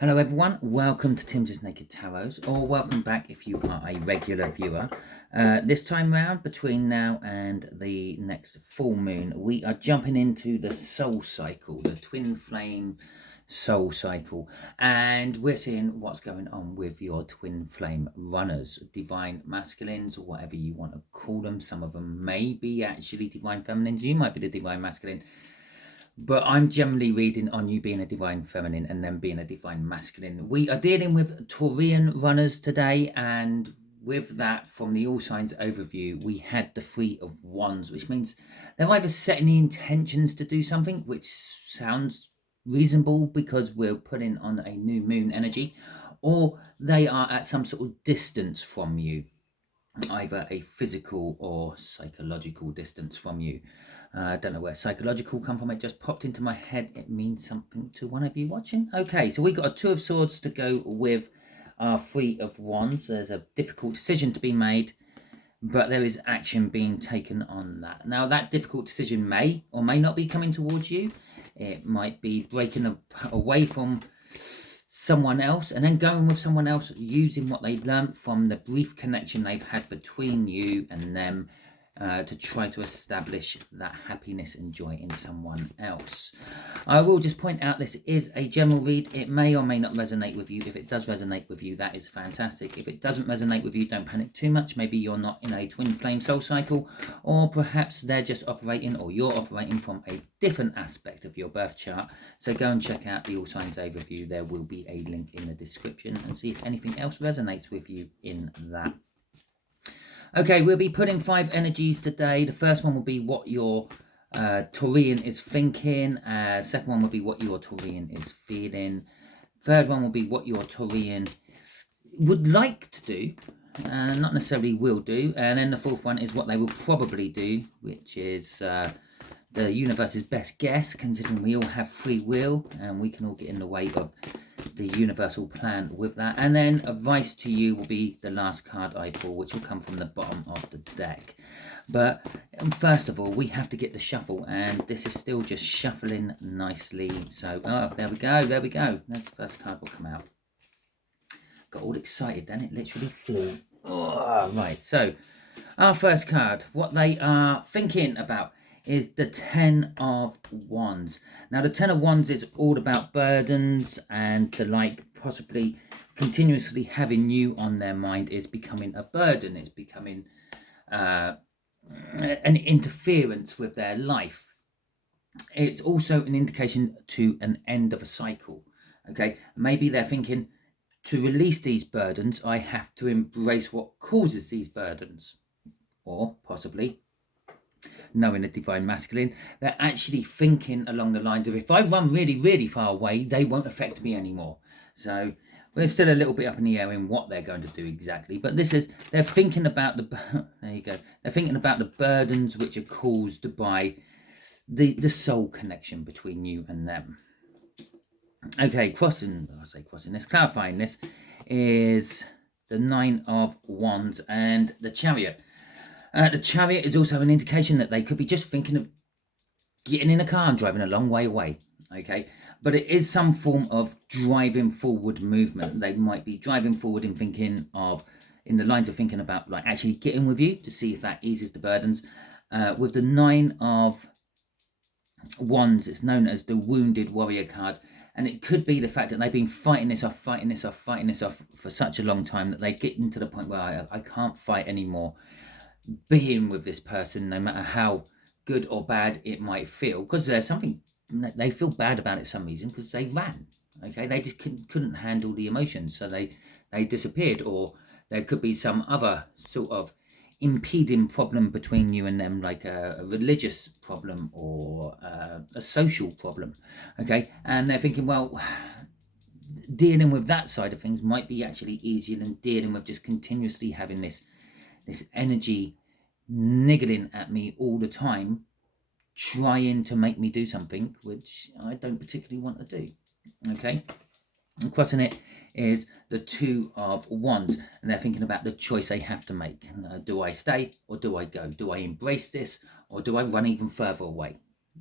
Hello everyone, welcome to Timsy Naked Tarot, or welcome back if you are a regular viewer. This time round, between now and the next full moon, we are jumping into the soul cycle, the twin flame soul cycle, and we're seeing what's going on with your twin flame runners, divine masculines, or whatever you want to call them. Some of them may be actually divine feminines, you might be the divine masculine. But I'm generally reading on you being a divine feminine and then being a divine masculine. We are dealing with Taurian runners today, and with that, from the All Signs overview, we had the Three of Wands, which means they're either setting the intentions to do something, which sounds reasonable because we're putting on a new moon energy, or they are at some sort of distance from you, either a physical or psychological distance from you. I don't know where psychological come from. It just popped into my head. It means something to one of you watching. Okay, so we got a Two of Swords to go with our Three of Wands. There's a difficult decision to be made, but there is action being taken on that. Now, that difficult decision may or may not be coming towards you. It might be breaking away from someone else and then going with someone else, using what they learned from the brief connection they've had between you and them, to try to establish that happiness and joy in someone else. I will just point out this is a general read. It may or may not resonate with you. If it does resonate with you, that is fantastic. If it doesn't resonate with you, don't panic too much. Maybe you're not in a twin flame soul cycle, or perhaps they're just operating, or you're operating from a different aspect of your birth chart. So go and check out the All Signs overview. There will be a link in the description, and see if anything else resonates with you in that. Okay, we'll be putting 5 energies today. The first one will be what your Taurian is thinking. Second one will be what your Taurian is feeling. Third one will be what your Taurian would like to do, not necessarily will do. And then the fourth one is what they will probably do, which is the universe's best guess, considering we all have free will and we can all get in the way of the universal plan with that. And then advice to you will be the last card I pull, which will come from the bottom of the deck. But first of all, we have to get the shuffle, and this is still just shuffling nicely. So, oh, there we go, there we go. That's the first card will come out. Got all excited then, it literally flew. Oh, right, so our first card, what they are thinking about is the Ten of Wands. Now, the Ten of Wands is all about burdens, and the like, possibly continuously having you on their mind is becoming a burden. It's becoming an interference with their life. It's also an indication to an end of a cycle. Okay, maybe they're thinking, to release these burdens, I have to embrace what causes these burdens. Or possibly, knowing the divine masculine, they're actually thinking along the lines of, if I run really, really far away, they won't affect me anymore. So we're still a little bit up in the air in what they're going to do exactly. But this is, they're thinking about there you go. They're thinking about the burdens which are caused by the soul connection between you and them. Okay, clarifying this is the Nine of Wands and the Chariot. The Chariot is also an indication that they could be just thinking of getting in a car and driving a long way away, okay? But it is some form of driving forward movement. They might be driving forward and thinking of, in the lines of thinking about, like, actually getting with you to see if that eases the burdens. With the Nine of Wands, it's known as the Wounded Warrior card. And it could be the fact that they've been fighting this off for such a long time that they're getting to the point where I can't fight anymore. Being with this person, no matter how good or bad it might feel, because there's something they feel bad about it for some reason, because they ran. Okay, they just couldn't handle the emotions, so they disappeared. Or there could be some other sort of impeding problem between you and them, like a religious problem or a social problem. Okay, and they're thinking, well, dealing with that side of things might be actually easier than dealing with just continuously having this energy niggling at me all the time, trying to make me do something which I don't particularly want to do. Okay, and crossing it is the Two of Wands, and they're thinking about the choice they have to make. Do I stay or do I go? Do I embrace this or do I run even further away?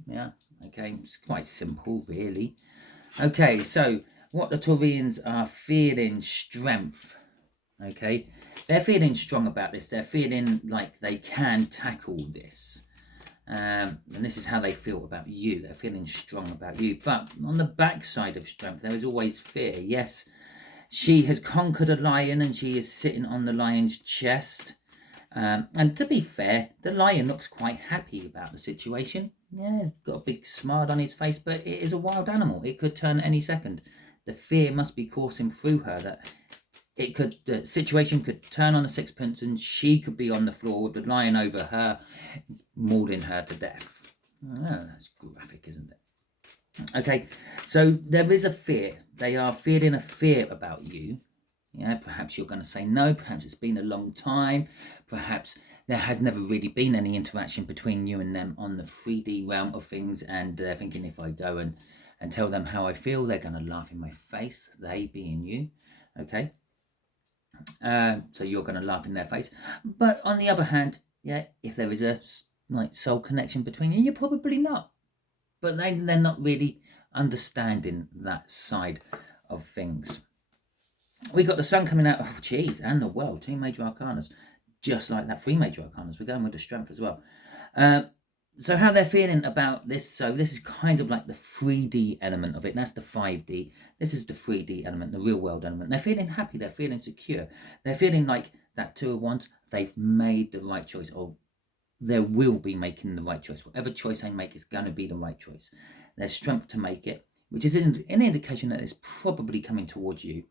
Yeah, okay, it's quite simple, really. Okay, so what the Taurians are feeling strength. Okay, they're feeling strong about this. They're feeling like they can tackle this. And this is how they feel about you. They're feeling strong about you. But on the backside of strength, there is always fear. Yes, she has conquered a lion and she is sitting on the lion's chest. And to be fair, the lion looks quite happy about the situation. Yeah, he's got a big smile on his face, but it is a wild animal. It could turn any second. The fear must be coursing through her that the situation could turn on a sixpence and she could be on the floor with the lion over her, mauling her to death. Oh, that's graphic, isn't it? Okay, so there is a fear. They are feeling a fear about you. Yeah, perhaps you're going to say no. Perhaps it's been a long time. Perhaps there has never really been any interaction between you and them on the 3D realm of things. And they're thinking, if I go and tell them how I feel, they're going to laugh in my face. They being you. Okay. So you're going to laugh in their face. But on the other hand, yeah, if there is a soul connection between you, you're probably not. But they're not really understanding that side of things. We got the sun coming out. Oh, geez, and the world. 2 major arcanas. Just like that, 3 major arcanas. We're going with the strength as well. So how they're feeling about this. So this is kind of like the 3D element of it. That's the 5D. This is the 3D element, the real world element. They're feeling happy. They're feeling secure. They're feeling like that 2 of Wands. They've made the right choice, or they will be making the right choice. Whatever choice they make is going to be the right choice. There's strength to make it, which is an indication that it's probably coming towards you.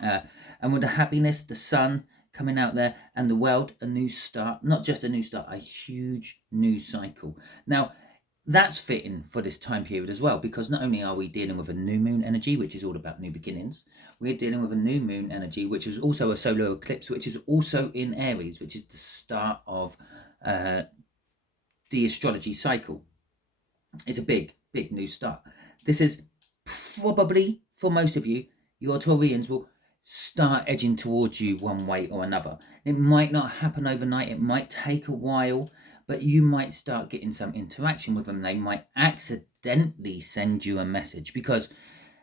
And with the happiness, the sun coming out there, and the world, a new start. Not just a new start, a huge new cycle. Now, that's fitting for this time period as well, because not only are we dealing with a new moon energy, which is all about new beginnings, we're dealing with a new moon energy, which is also a solar eclipse, which is also in Aries, which is the start of the astrology cycle. It's a big, big new start. This is probably, for most of you, your Taurians will start edging towards you one way or another. It might not happen overnight. It might take a while, but you might start getting some interaction with them. They might accidentally send you a message, because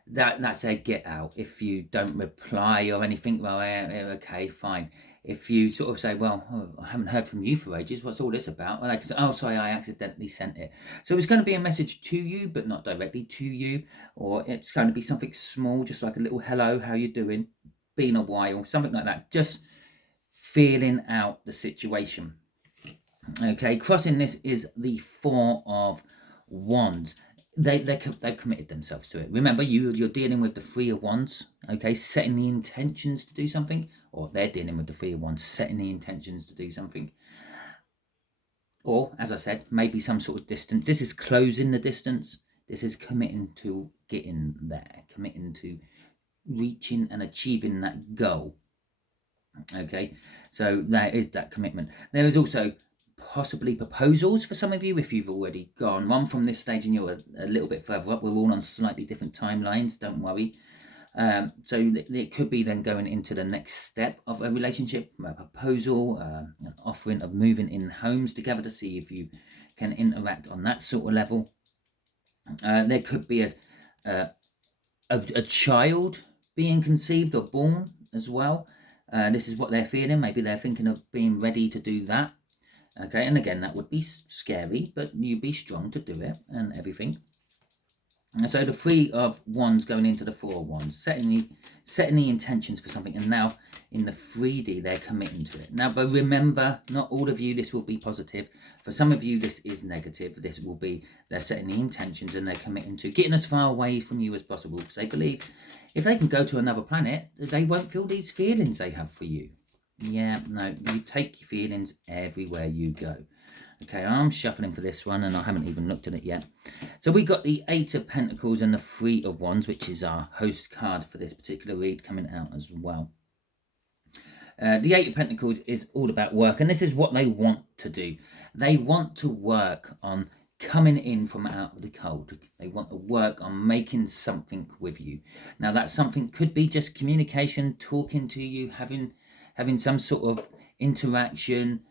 that's a get out. If you don't reply or anything, well, okay, fine. If you sort of say, well, I haven't heard from you for ages, what's all this about? Well, they can say, oh, sorry, I accidentally sent it. So it's going to be a message to you, but not directly to you. Or it's going to be something small, just like a little hello, how you doing? Been a while, something like that. Just feeling out the situation. Okay, crossing this is the 4 of Wands. They've committed themselves to it. Remember, you're dealing with the 3 of Wands. Okay, setting the intentions to do something, or they're dealing with the 3 of Wands, setting the intentions to do something. Or, as I said, maybe some sort of distance. This is closing the distance. This is committing to getting there, committing to reaching and achieving that goal. Okay, so there is that commitment. There is also possibly proposals for some of you if you've already gone one from this stage and you're a little bit further up. We're all on slightly different timelines, don't worry. So it could be then going into the next step of a relationship, a proposal, an offering of moving in homes together to see if you can interact on that sort of level. There could be a child being conceived or born as well. This is what they're feeling. Maybe they're thinking of being ready to do that. Okay, and again, that would be scary, but you be strong to do it and everything. And so the 3 of Wands going into the 4 of Wands, setting the intentions for something, and now in the 3D they're committing to it. Now, but remember, not all of you this will be positive. For some of you this is negative. This will be they're setting the intentions and they're committing to getting as far away from you as possible, because they believe if they can go to another planet, they won't feel these feelings they have for you. Yeah, no, you take your feelings everywhere you go. Okay, I'm shuffling for this one, and I haven't even looked at it yet. So we got the 8 of Pentacles and the 3 of Wands, which is our host card for this particular read, coming out as well. The 8 of Pentacles is all about work, and this is what they want to do. They want to work on coming in from out of the cold. They want to work on making something with you. Now, that something could be just communication, talking to you, having some sort of interaction,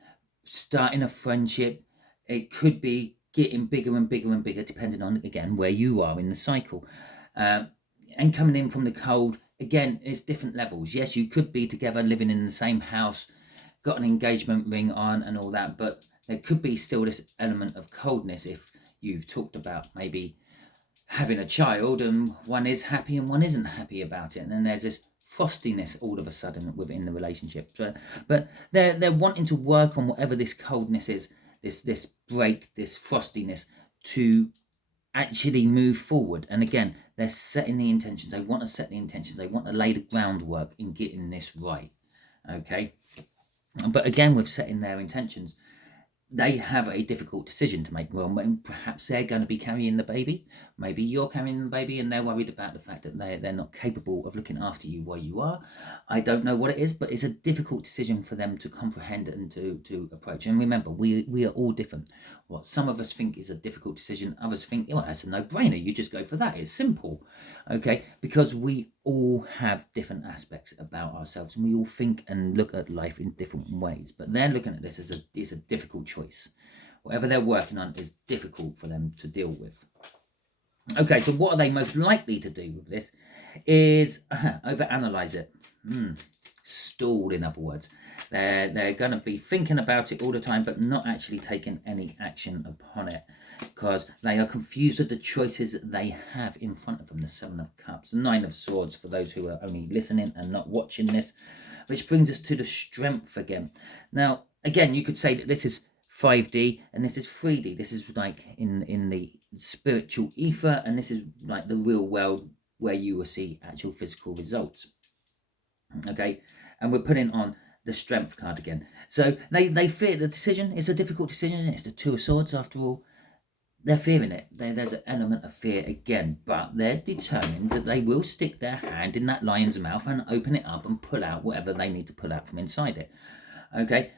starting a friendship. It could be getting bigger and bigger and bigger, depending on, again, where you are in the cycle. and coming in from the cold, again, it's different levels. Yes, you could be together, living in the same house, got an engagement ring on and all that, but there could be still this element of coldness if you've talked about maybe having a child and one is happy and one isn't happy about it, and then there's this frostiness all of a sudden within the relationship. But they're wanting to work on whatever this coldness is, this break, this frostiness, to actually move forward. And again, they're setting the intentions. They want to set the intentions. They want to lay the groundwork in getting this right. Okay. But again, with setting their intentions, they have a difficult decision to make. Well, perhaps they're going to be carrying the baby. Maybe you're carrying the baby and they're worried about the fact that they're not capable of looking after you while you are. I don't know what it is, but it's a difficult decision for them to comprehend and to approach. And remember, we are all different. What some of us think is a difficult decision, others think, well, that's a no-brainer. You just go for that. It's simple. Okay? Because we all have different aspects about ourselves and we all think and look at life in different ways. But they're looking at this as a difficult choice. Whatever they're working on is difficult for them to deal with. Okay, so what are they most likely to do with this is overanalyze it. Stall, in other words. They're going to be thinking about it all the time, but not actually taking any action upon it, because they are confused with the choices they have in front of them. The Seven of Cups, the Nine of Swords for those who are only listening and not watching this, which brings us to the Strength again. Now, again, you could say that this is 5D and this is 3D. This is like in the spiritual ether, and this is like the real world where you will see actual physical results. Okay, and we're putting on the Strength card again. So they fear the decision. It's a difficult decision. It's the Two of Swords after all. They're fearing it. There's an element of fear again, but they're determined that they will stick their hand in that lion's mouth and open it up and pull out whatever they need to pull out from inside it. Okay,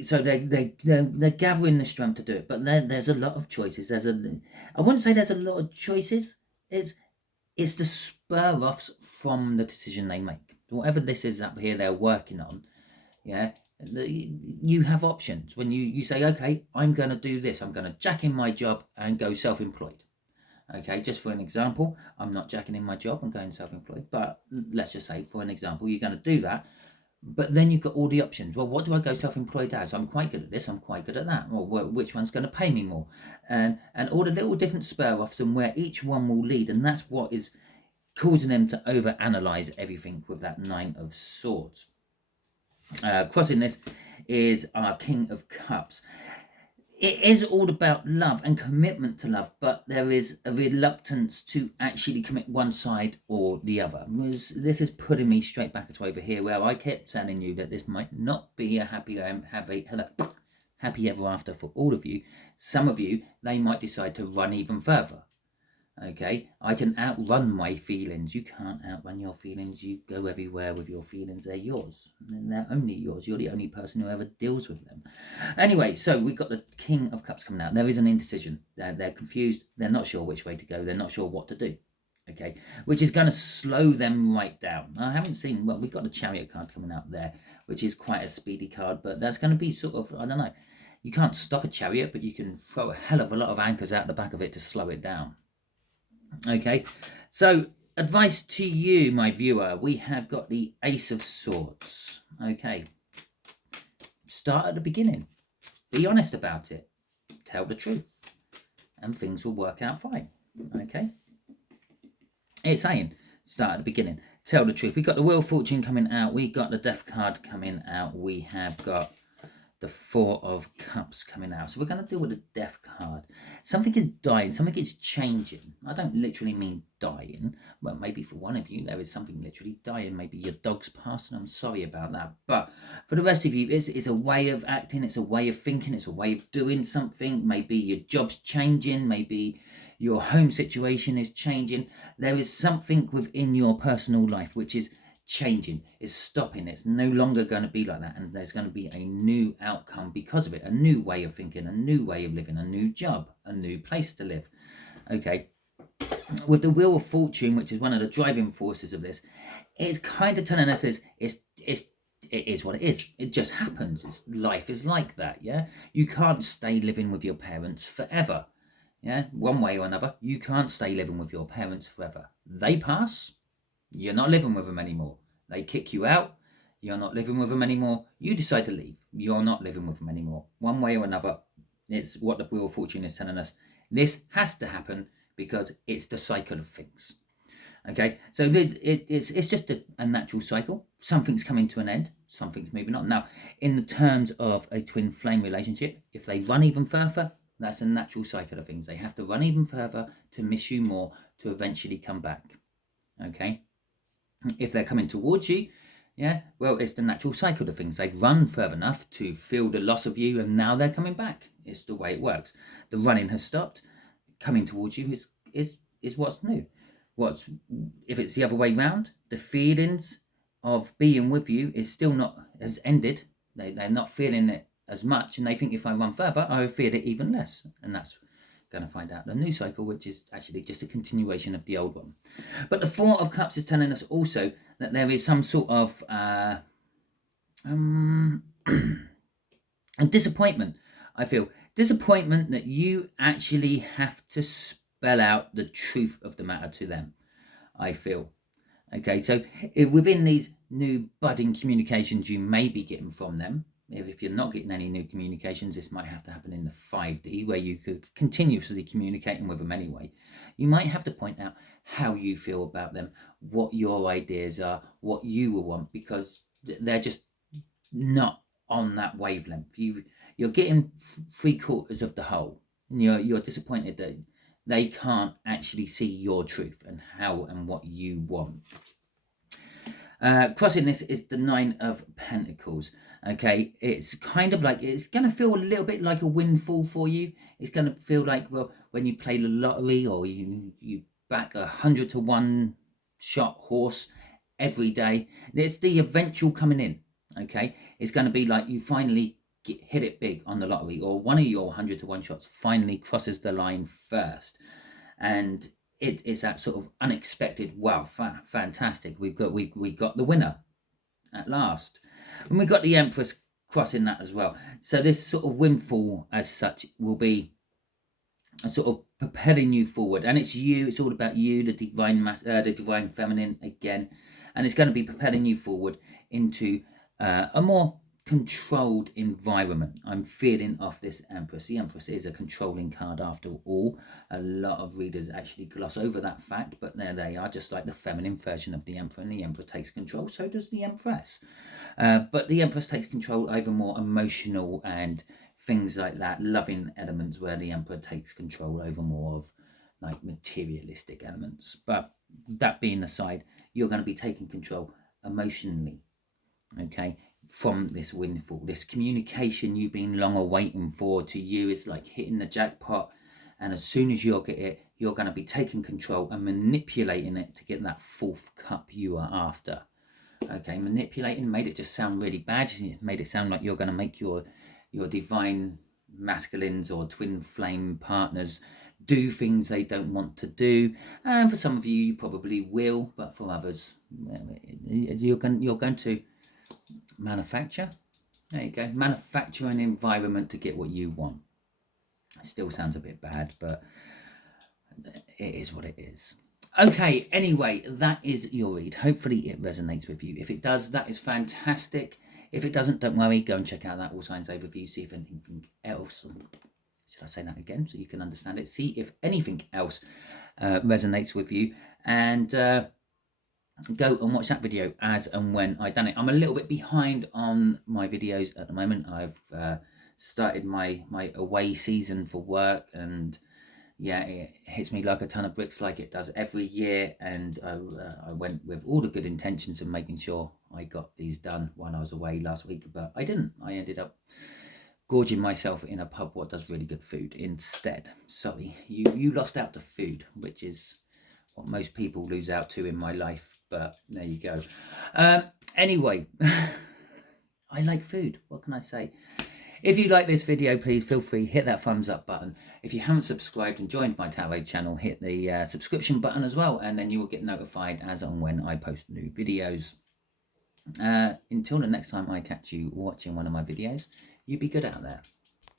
so they're gathering the strength to do it, but there's a lot of choices. I wouldn't say there's a lot of choices. It's the spur-offs from the decision they make. Whatever this is up here they're working on, yeah, you have options. When you say, okay, I'm going to do this. I'm going to jack in my job and go self-employed. Okay, just for an example, I'm not jacking in my job and going self-employed, but let's just say for an example, you're going to do that. But then you've got all the options. Well, what do I go self-employed as? I'm quite good at this. I'm quite good at that. Or which one's going to pay me more? And all the little different spur-offs and where each one will lead. And that's what is causing them to over-analyze everything with that Nine of Swords. Crossing this is our King of Cups. It is all about love and commitment to love, but there is a reluctance to actually commit one side or the other. This is putting me straight back to over here where I kept telling you that this might not be a happy ever after for all of you. Some of you, they might decide to run even further. Okay, I can outrun my feelings. You can't outrun your feelings. You go everywhere with your feelings. They're yours. And they're only yours. You're the only person who ever deals with them. Anyway, so we've got the King of Cups coming out. There is an indecision. They're confused. They're not sure which way to go. They're not sure what to do. Okay, which is going to slow them right down. I haven't seen, well, we've got the Chariot card coming out there, which is quite a speedy card, but that's going to be sort of, I don't know. You can't stop a chariot, but you can throw a hell of a lot of anchors out the back of it to slow it down. Okay, so advice to you, my viewer. We have got the Ace of Swords. Okay, start at the beginning. Be honest about it. Tell the truth. And things will work out fine. Okay, it's saying start at the beginning. Tell the truth. We've got the Wheel of Fortune coming out. We got the Death card coming out. We have got the Four of Cups coming out. So we're going to deal with the Death card. Something is dying. Something is changing. I don't literally mean dying. Well, maybe for one of you, there is something literally dying. Maybe your dog's passing. I'm sorry about that. But for the rest of you, it's a way of acting. It's a way of thinking. It's a way of doing something. Maybe your job's changing. Maybe your home situation is changing. There is something within your personal life which is changing, is stopping. It's no longer going to be like that, and there's going to be a new outcome because of it, a new way of thinking, a new way of living, a new job, a new place to live. Okay, with the Wheel of Fortune, which is one of the driving forces of this, it's kind of telling us it is what it is. It just happens. Life is like that. Yeah, you can't stay living with your parents forever. Yeah, one way or another, you can't stay living with your parents forever. They pass, you're not living with them anymore. They kick you out, you're not living with them anymore. You decide to leave, you're not living with them anymore. One way or another, it's what the Wheel of Fortune is telling us. This has to happen because it's the cycle of things. Okay, so it's just a natural cycle. Something's coming to an end, something's moving on. Now, in the terms of a twin flame relationship, if they run even further, that's a natural cycle of things. They have to run even further to miss you more to eventually come back. Okay, if they're coming towards you, yeah, well, it's the natural cycle of things. They've run further enough to feel the loss of you, and now they're coming back. It's the way it works. The running has stopped. Coming towards you is what's new. What's if it's the other way round? The feelings of being with you is still not has ended. They're not feeling it as much, and they think if I run further, I will feel it even less. And that's going to find out the new cycle, which is actually just a continuation of the old one. But the Four of Cups is telling us also that there is some sort of a disappointment. I feel disappointment that you actually have to spell out the truth of the matter to them, I feel. Okay, so within these new budding communications you may be getting from them, if you're not getting any new communications, this might have to happen in the 5D, where you could continuously communicating with them anyway. You might have to point out how you feel about them, what your ideas are, what you will want, because they're just not on that wavelength. You're getting 3/4 of the whole, and you're disappointed that they can't actually see your truth and how and what you want. Crossing this is the 9 of Pentacles. Okay, it's kind of like it's going to feel a little bit like a windfall for you. It's going to feel like, well, when you play the lottery or you back 100 to 1 shot horse every day. It's the eventual coming in. Okay, it's going to be like you finally hit it big on the lottery, or one of your 100 to 1 shots finally crosses the line first, and it's that sort of unexpected, wow, fantastic, we got the winner at last. And we got the Empress crossing that as well. So this sort of windfall as such will be a sort of propelling you forward, and it's all about you, the divine feminine again, and it's going to be propelling you forward into a more controlled environment. I'm feeling off this Empress. The Empress is a controlling card after all. A lot of readers actually gloss over that fact, but there they are, just like the feminine version of the Emperor, and the Emperor takes control, so does the Empress. But the Empress takes control over more emotional and things like that, loving elements, where the Emperor takes control over more of like materialistic elements. But that being aside, you're going to be taking control emotionally, okay, from this windfall. This communication you've been long awaiting for, to you, is like hitting the jackpot, and as soon as you get it, you're going to be taking control and manipulating it to get that 4th cup you are after. Okay, manipulating made it just sound really bad. It made it sound like you're going to make your divine masculines or twin flame partners do things they don't want to do. And for some of you, you probably will, but for others, you're going to manufacture. There you go. Manufacture an environment to get what you want. It still sounds a bit bad, but it is what it is. Okay, anyway, that is your read. Hopefully it resonates with you. If it does, that is fantastic. If it doesn't, don't worry. Go and check out that All Signs Overview. See if anything else... Should I say that again so you can understand it? See if anything else resonates with you. And go and watch that video as and when I done it. I'm a little bit behind on my videos at the moment. I've started my away season for work, and yeah, it hits me like a ton of bricks, like it does every year. And I went with all the good intentions of making sure I got these done when I was away last week, but I didn't. I ended up gorging myself in a pub what does really good food instead. Sorry, you lost out to food, which is what most people lose out to in my life, but there you go. Anyway, I like food. What can I say? If you like this video, please feel free, hit that thumbs up button. If you haven't subscribed and joined my tarot channel, hit the subscription button as well, and then you will get notified as and when I post new videos. Until the next time I catch you watching one of my videos, you be good out there.